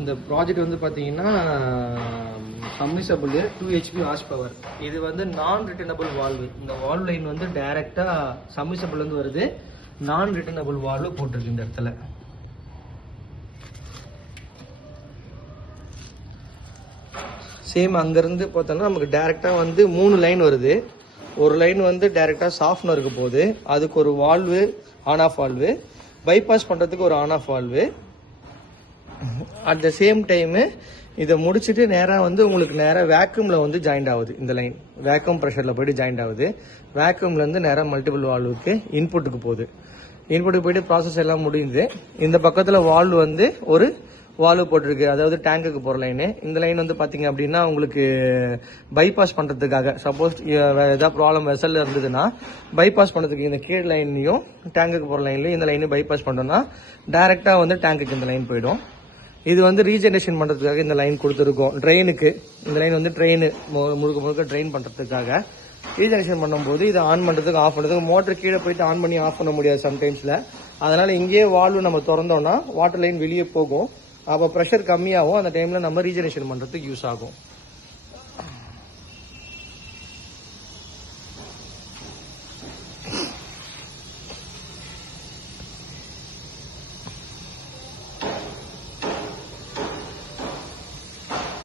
இந்த ப்ராஜெக்ட் வந்து பார்த்தீங்கன்னா சப்மிசபிள் 2 HP ஹார்ஸ் பவர். இது வந்து நான் ரிட்டர்னபிள் வால்வு. இந்த வால்வ் லைன் வந்து டைரெக்டாக சப்மிசபிள்லேருந்து வருது. நான் ரிட்டர்னபிள் வால்வு போட்டிருக்கு இந்த இடத்துல. சேம் அங்கேருந்து பார்த்தோன்னா நமக்கு டேரெக்டாக வந்து 3 லைன் வருது. ஒரு லைன் வந்து டேரெக்டாக சாஃப்ட்னருக்கு போகுது. அதுக்கு ஒரு valve, on off valve. Bypass பண்ணுறதுக்கு ஒரு on off valve. At the same time இதை முடிச்சுட்டு நேராக வந்து உங்களுக்கு நேராக வேக்யூமில் வந்து ஜாயிண்ட் ஆகுது. இந்த லைன் வேக்யூம் ப்ரெஷரில் போய்ட்டு ஜாயிண்ட் ஆகுது. வேக்யூம்லேருந்து நேராக மல்டிபிள் வால்வுக்கு இன்புட்டுக்கு போகுது. இன்புட்டுக்கு போய்ட்டு ப்ராசஸ் எல்லாம் முடியுது. இந்த பக்கத்தில் வால்வு வந்து ஒரு வால்வு போட்டிருக்கு, அதாவது டேங்குக்கு போகிற லைனு. இந்த லைன் வந்து பார்த்தீங்க அப்படின்னா உங்களுக்கு பைபாஸ் பண்ணுறதுக்காக, சப்போஸ் ஏதாவது ப்ராப்ளம் வெசலில் இருந்ததுன்னா பைபாஸ் பண்ணுறதுக்கு இந்த கீழ் லைன்லையும் டேங்குக்கு போகிற லைன்லையும் இந்த லைனை பைபாஸ் பண்ணோம்னா டைரெக்டாக வந்து டேங்குக்கு இந்த லைன் போயிடும். இது வந்து ரீஜெனரேஷன் பண்ணுறதுக்காக இந்த லைன் கொடுத்துருக்கோம். ட்ரெயினுக்கு இந்த லைன் வந்து ட்ரெயின் முழுக்க முழுக்க ட்ரெயின் பண்ணுறதுக்காக ரீஜெனரேஷன் பண்ணும்போது இதை ஆன் பண்ணுறதுக்கு ஆஃப் பண்ணுறதுக்கு மோட்டர் கீழே போயிட்டு ஆன் பண்ணி ஆஃப் பண்ண முடியாது சம்டைம்ஸில். அதனால் இங்கேயே வால்வு நம்ம திறந்தோம்னா வாட்டர் லைன் வெளியே போகும். அப்போ ப்ரெஷர் கம்மியாகும். அந்த டைமில் நம்ம ரீஜெனரேஷன் பண்ணுறதுக்கு யூஸ் ஆகும்.